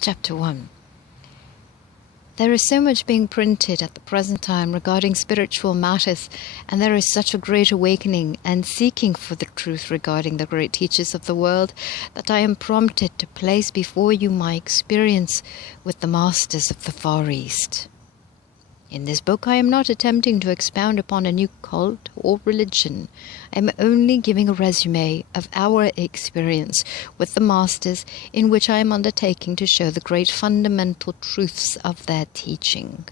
Chapter 1. There is so much being printed at the present time regarding spiritual matters, and there is such a great awakening and seeking for the truth regarding the great teachers of the world, that I am prompted to place before you my experience with the masters of the Far East. In this book I am not attempting to expound upon a new cult or religion. I am only giving a resume of our experience with the masters, in which I am undertaking to show the great fundamental truths of their teaching.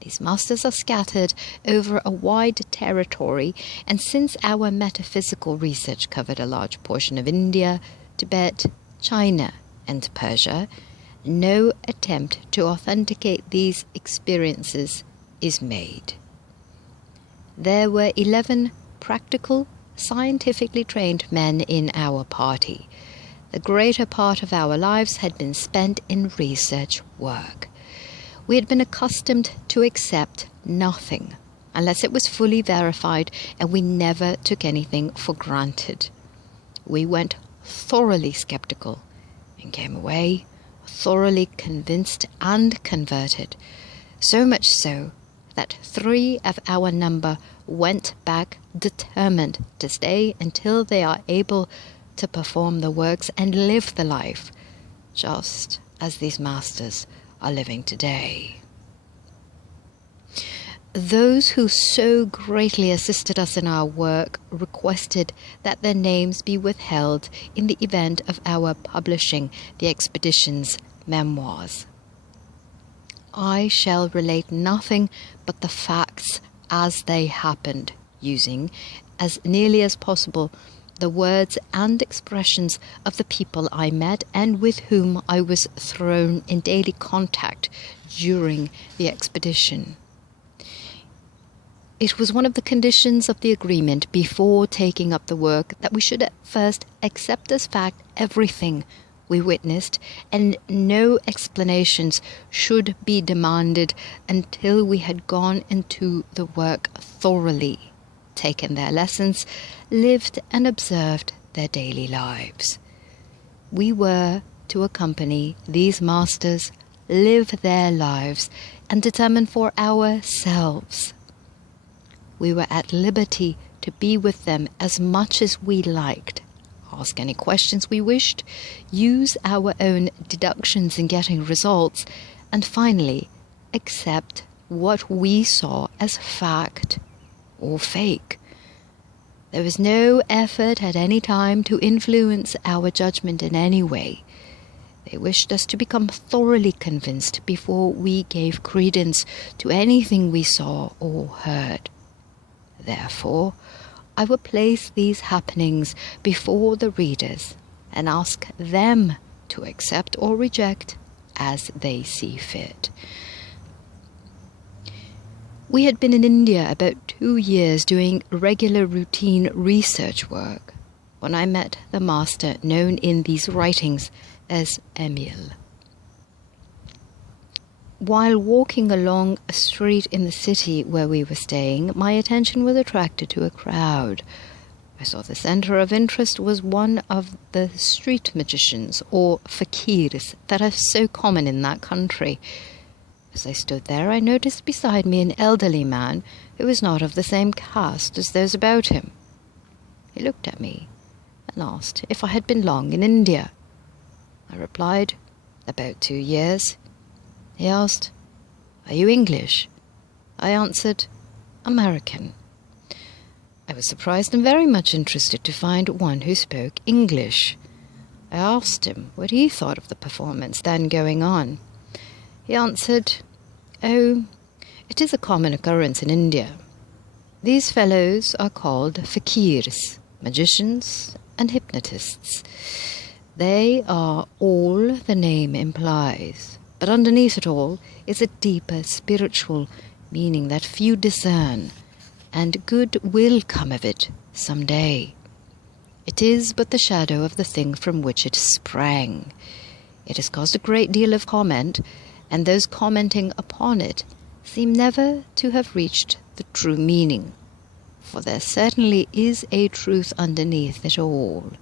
These masters are scattered over a wide territory, and since our metaphysical research covered a large portion of India, Tibet, China, and Persia, no attempt to authenticate these experiences is made. There were 11 practical, scientifically trained men in our party. The greater part of our lives had been spent in research work. We had been accustomed to accept nothing unless it was fully verified, and we never took anything for granted. We went thoroughly skeptical and came away thoroughly convinced and converted, so much so that 3 of our number went back determined to stay until they are able to perform the works and live the life, just as these masters are living today. Those who so greatly assisted us in our work requested that their names be withheld in the event of our publishing the expedition's memoirs. I shall relate nothing but the facts as they happened, using, as nearly as possible, the words and expressions of the people I met and with whom I was thrown in daily contact during the expedition. It was one of the conditions of the agreement before taking up the work that we should at first accept as fact everything we witnessed, and no explanations should be demanded until we had gone into the work thoroughly, taken their lessons, lived and observed their daily lives. We were to accompany these masters, live their lives, and determine for ourselves. We were at liberty to be with them as much as we liked, ask any questions we wished, use our own deductions in getting results, and finally accept what we saw as fact or fake. There was no effort at any time to influence our judgment in any way. They wished us to become thoroughly convinced before we gave credence to anything we saw or heard. Therefore, I will place these happenings before the readers and ask them to accept or reject as they see fit. We had been in India about 2 years doing regular routine research work when I met the master known in these writings as Emil. While walking along a street in the city where we were staying, my attention was attracted to a crowd. I saw the center of interest was one of the street magicians, or fakirs, that are so common in that country. As I stood there, I noticed beside me an elderly man who was not of the same caste as those about him. He looked at me and asked if I had been long in India. I replied, "About 2 years." He asked, "Are you English?" I answered, "American." I was surprised and very much interested to find one who spoke English. I asked him what he thought of the performance then going on. He answered, "Oh, it is a common occurrence in India. These fellows are called fakirs, magicians and hypnotists. They are all the name implies. But underneath it all is a deeper spiritual meaning that few discern, and good will come of it some day. It is but the shadow of the thing from which it sprang. It has caused a great deal of comment, and those commenting upon it seem never to have reached the true meaning, for there certainly is a truth underneath it all.